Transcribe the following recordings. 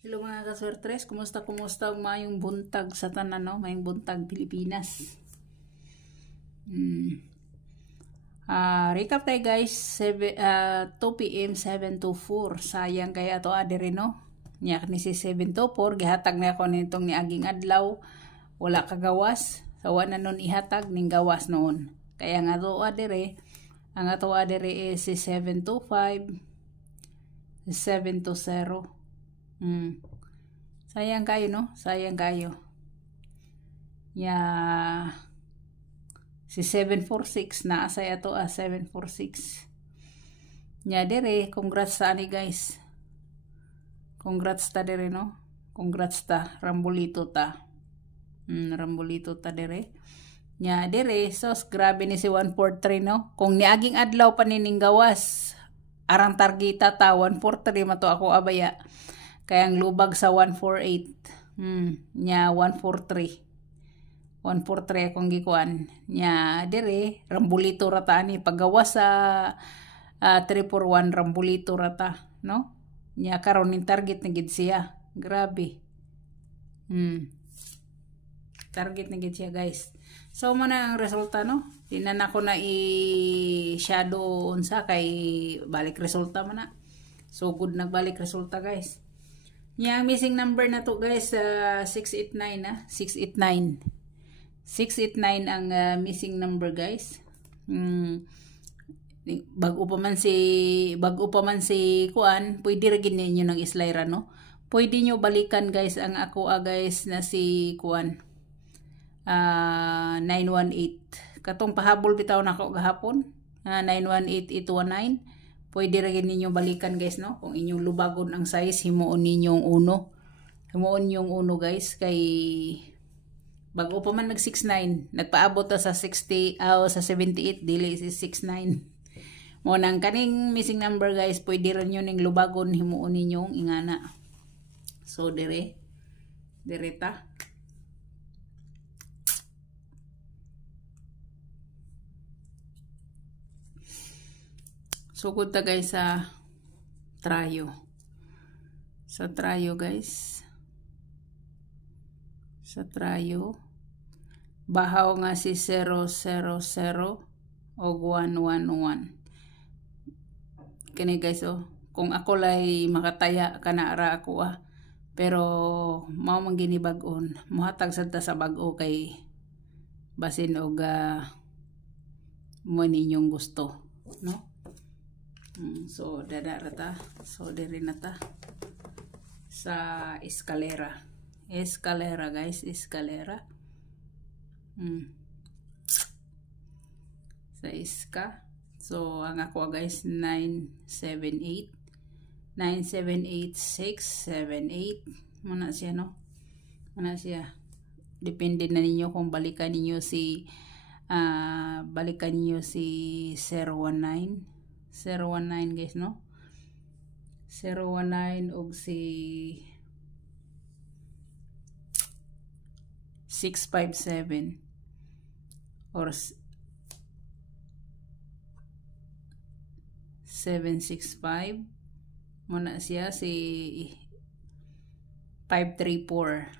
Hello mga kaswertres, kumusta mayong buntag sa tanan, no? Mayong buntag Pilipinas. Recap tayo guys, 2 p.m. 7:24. Sayang kaya to adere, no? Niyak ni si 7:24, gihatag na ako nitong ni aging adlaw. Wala kagawas, sawa na nun ihatag ning gawas noon. Kaya nga to adere, ang ato adere is si 7:25, 7:20. Sayang kayo, no? Sayang kayo. Si 746 na asay ato 746. Dire, congrats sa ani guys. Congrats ta dire, no? Congrats ta, Rambolito ta. Rambolito ta dire. Dire, sos grabe ni si 143, no? Kung niaging adlaw pa nining gawas, arang targeta ta 143 mato ako abaya. Kayang lubag sa 148. 143. 143 akong gikuan. Dire, Rambolito rata ni. Paggawa sa 341, Rambolito rata. No? Karon yung target na gid siya. Grabe. Target na gid siya guys. So, muna ang resulta, no? Tinan ako na i-shadow unsa kay balik resulta man na. So, good nagbalik resulta guys. Missing number na to guys, 689 na. 689. 689 ang missing number guys. Bago pa man si kuan, pwede ra gid ninyo ng islayra, no? Pwede nyo balikan guys ang ako guys na si kuan. 918. Katong pahabol bitaw na ako gahapon. 918819. Pwede rin ninyo balikan guys, no? Kung inyong lubagon ang size, himuon ninyong uno. Himuon yung uno guys. Kay bago pa man nag 69, nagpaabot ta sa 60, sa 78, dili si 69. Mo nang kaning missing number guys, pwede rin yun yung lubagon, himuon ninyong ingana. So dire ta. Sugod ta guys sa trayo. Sa trayo guys. Sa trayo. Bahaw nga si 000 o 111. Kini guys oh. Kung ako lay makataya kanara ako Pero mao man gini bag-on. Muhatag sad ta sa bag-o kay basin og mo ninyong gusto, no? So, dadarata. So, diri na ta. Sa eskalera. Eskalera, guys. Eskalera. Sa iska. So, ang ako, guys, 978. 978, 678. Muna siya, no? Muna siya. Depende na ninyo kung balikan ninyo si 019. 019 guys, no? 019 og si 657 or 765 muna siya si 534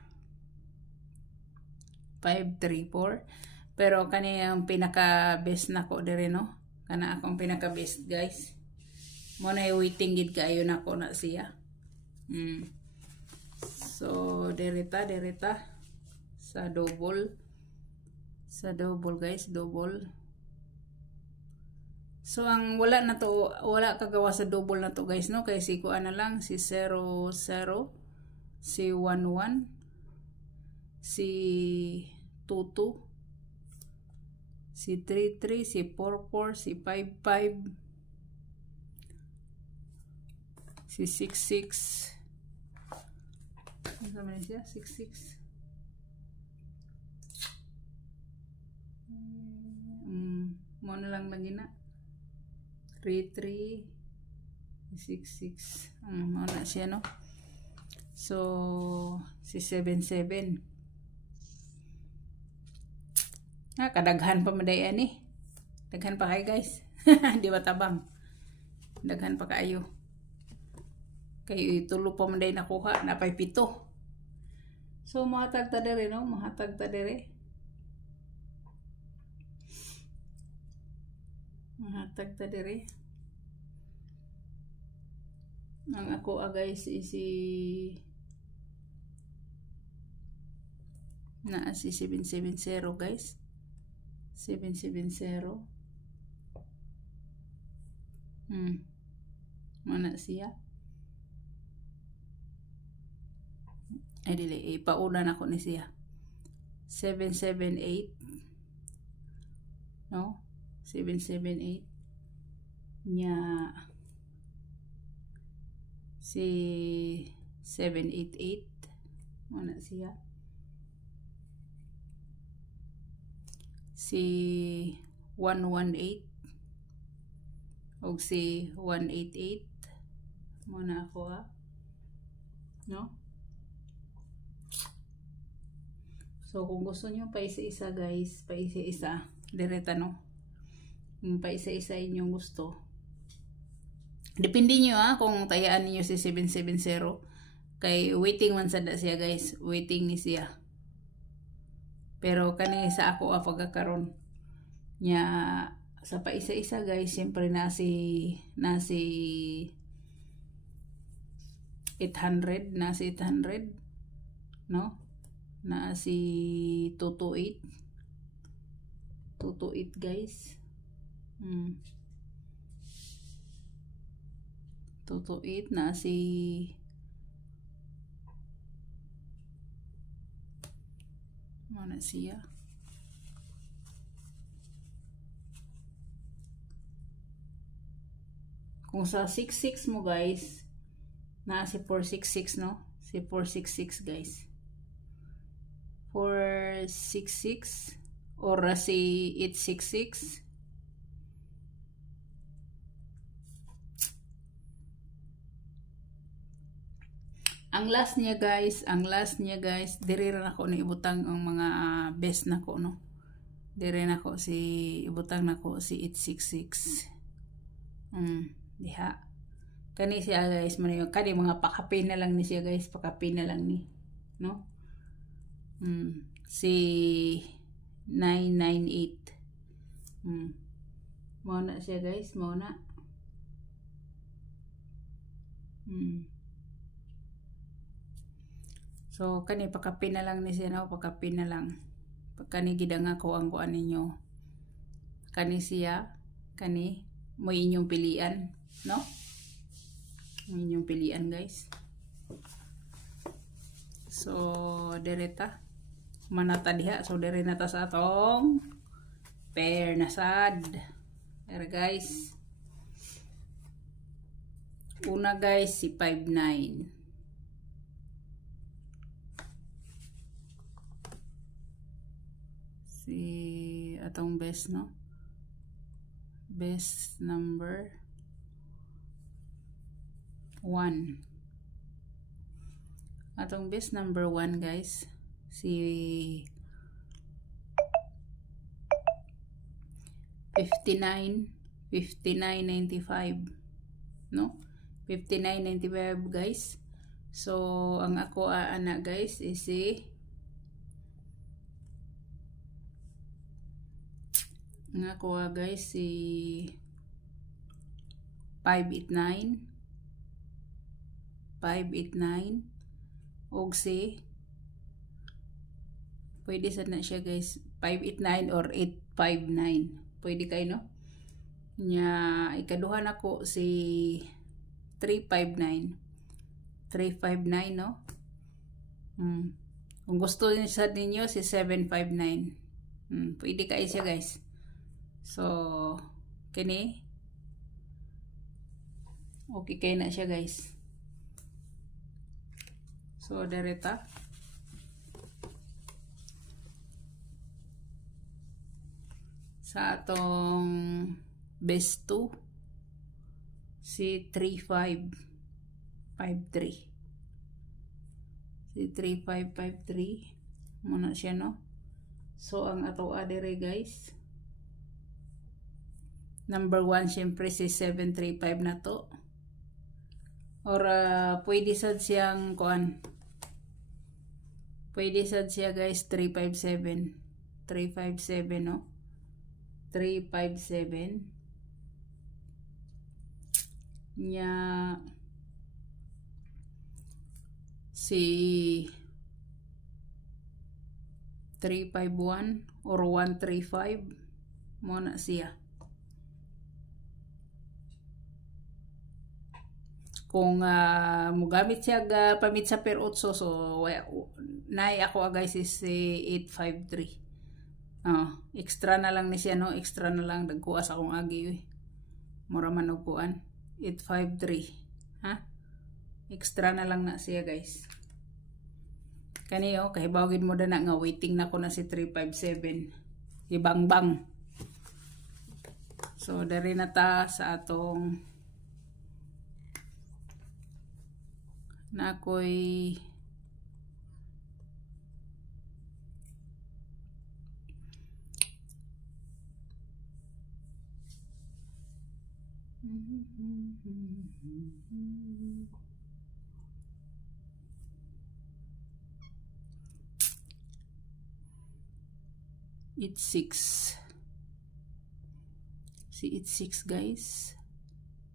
pero kaniyang pinaka best nako dire, no? Kana akong pinaka best guys. Mo na waiting gid kaayo nako na siya. So dereta sa double guys, double. So ang wala kagawa sa double na to guys, no? Kay si kuan na lang si 00, si 11, si 22, si 33, si 44, si 55, si 66. Ano man siya? 66. Mo na lang magina. 33, 66. Mo na siya, no? So, si 77. Kadaghan pa madayan eh. Daghan pa kayo guys. Di ba tabang? Daghan pa kayo. Kay tulo pa man day nakuha, napay 7. So mahatag ta dere, no? Mahatag ta dere. Mahatag ta dere. Ang ako guys is na si 770 guys. 770. Mana siya? Ay dili, ipauna na ko ni siya. 778. No? 778. Nya si 788. Mana siya? Si 118 o si 188 muna ako no? So kung gusto nyo pa isa-isa guys, pa isa-isa direta no, pa isa-isa inyong gusto, depende nyo kung tayaan niyo si 770 kay waiting man sada siya guys, waiting ni siya. Pero kani sa ako pagkakaroon nya sa pa isa-isa guys, siyempre nasi 800, nasi 800 no, nasi 228 guys. 228 nasi mana siya? Kung sa 66 mo guys, na si 466 no? Si 466 guys. 466 or si 866. Ang last niya guys, dire na ako ni ibutang ang mga best nako no. Dire na ako si ibutang nako si 866. Diha. Kani siya guys, kani mga pakapin na lang ni siya guys, pakapin na lang ni, no? Si 998. Mo na siya guys, mo na. So kani pakapin na lang ni siya no, pakapin na lang. Kani gidang ako ang kuan ninyo. Kani siya, kani mo inyong pilian, no? Inyong pilian guys. So direta manata diha, so dire na ta sa atong pair na sad. There guys. Una guys si 59. Si atong best no. Best number 1. Atong best number 1 guys, si 5995 no, 5995 guys. So ang ako ana guys is si guys si 589 og si pwede sad na siya guys 589 or 859, pwede kayo no nya. Ikaduha na ko si 359 no. Kung gusto niyo sa ninyo si 759, pwede kayo siya guys. So kini okay kayo na siya guys. So direta sa atong best 2 si 3553 muna siya no. So ang ato adere guys, number 1 syempre si 735 na to. Or pwede sad siyang kuan. Pwede sad siya guys 357. 357 no. 357 nya si 351 or 135 mo na siya. Kung mugamit siya pamit sa per 8 so nay ako guys is 853. Extra na lang ni siya no, extra na lang dagkuas akong agi mura man upuan 853 ha, extra na lang na siya guys. Kaniyo kahibawgin mo na nga waiting na ko na si 357 ibang-bang. So dari na ta sa atong nakoy it's 6 si it's 6 guys,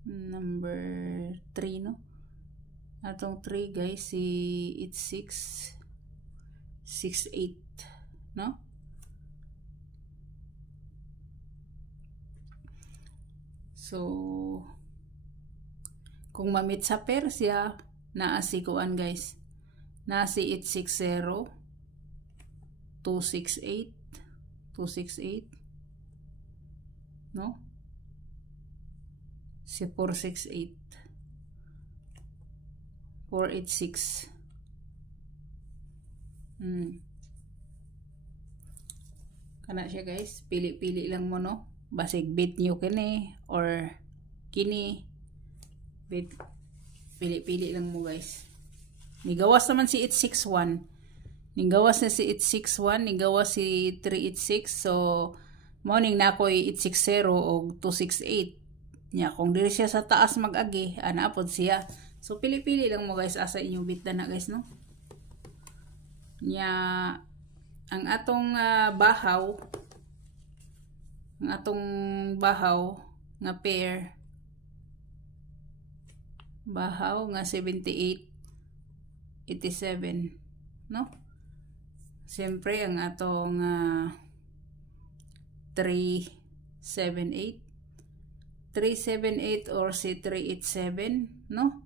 number 3 no, atong 3 guys si it's 6 68 no. So kung mamit sa Persia naa si kuan guys, naa si 860 268 no, si 468 486 kana siya guys, pili-pili lang mo no, basig bit nyo kini or kini bit, pili-pili lang mo guys. Nigawas naman si 861, nigawas na si 861, nigawas si 386, so morning na ako 860 o 268 nya. Kung diri siya sa taas mag-agi ana pod siya, so pili-pili lang mo guys asa inyong bit na guys no nya. Ang atong bahaw nga pair, bahaw nga 78 87 no. Siyempre ang atong 378 or si 387 no,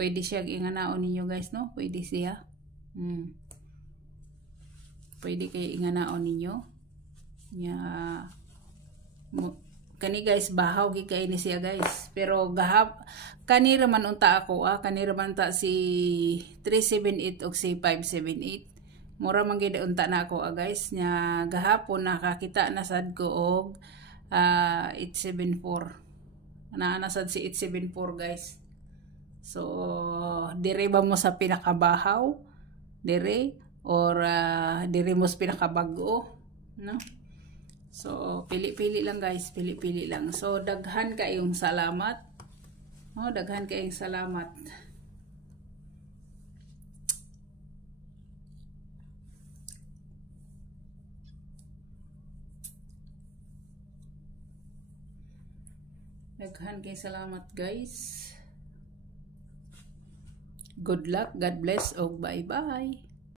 pwede siya inganaon ninyo guys no, pwede siya pwede kayo inganaon ninyo nya. Kani guys bahaw gi kay ni siya guys, pero kanira man unta ako kanira man ta si 378 og si 578 mura man gid unta na ako guys nya. Gahapon nakakita na sad ko og 874 na sad si 874 guys. So dire ba mo sa pinakabahaw dire or dire mo sa pinakabago no. So pili-pili lang guys, pili-pili lang. So daghan kayong salamat. Daghan kayong salamat. Daghan kayong salamat guys. Good luck, God bless, og bye-bye.